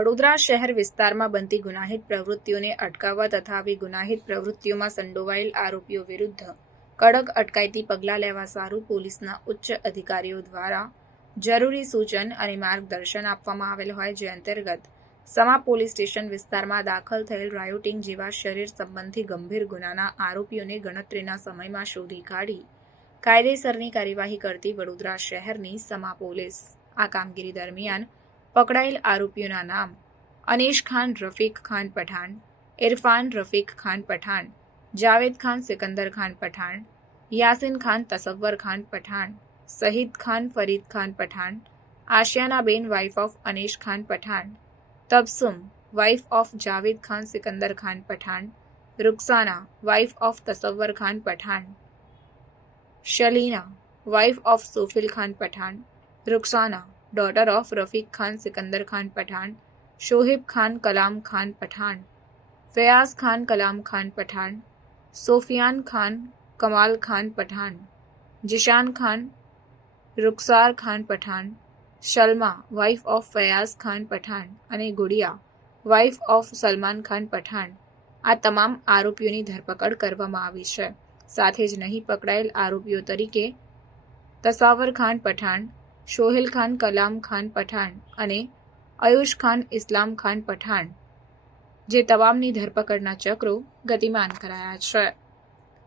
વડોદરા શહેર વિસ્તારમાં બનતી ગુનાહિત પ્રવૃત્તિઓને અટકાવવા તથા આવી ગુનાહિત પ્રવૃત્તિઓમાં સંડોવાયેલ આરોપીઓ વિરુદ્ધ કડક અટકાયતી પગલાં લેવા સારું પોલીસના ઉચ્ચ અધિકારીઓ દ્વારા જરૂરી સૂચન અને માર્ગદર્શન આપવામાં આવેલ હોય જે અંતર્ગત સમા પોલીસ સ્ટેશન વિસ્તારમાં દાખલ થયેલ રાયોટિંગ જેવા શરીર સંબંધી ગંભીર ગુનાના આરોપીઓને ગણતરીના સમયમાં શોધી કાઢી કાયદેસરની કાર્યવાહી કરતી વડોદરા શહેરની સમા પોલીસ આ કામગીરી દરમિયાન પકડાયેલ આરોપીઓના નામ. Anish Khan, Rafiq Khan Pathan, Irfan Rafiq Khan Pathan, Javed Khan Sikandar Khan Pathan, Yasin Khan Tasavvar Khan Pathan Shahid Khan Farid Khan Pathan, Ashiyanaben wife of Anish Khan Pathan, Tabassum wife of Javed Khan Sikandar Khan Pathan, Ruksana wife of Tasavvar Khan Pathan, Shalina wife of Sofil Khan Pathan, Ruksana daughter of Rafiq Khan Sikandar Khan Pathan, Shohib Khan Kalam Khan Pathan, Fayaz Khan Kalam Khan Pathan, Sofian Khan Kamal Khan Pathan, Jishan Khan Ruksar Khan Pathan, Shalma, wife of Fayaz Khan Pathan અને Gudiya wife of Salman Khan Pathan આ તમામ આરોપીઓની ધરપકડ કરવામાં આવી છે સાથે જ નહીં પકડાયેલ આરોપીઓ તરીકે તસાવર ખાન પઠાણ શોહેલ ખાન કલામ ખાન પઠાણ અને અયુષ ખાન ઇસ્લામ ખાન પઠાણ જે તમામની ધરપકડના ચક્રો ગતિમાન કરાયા છે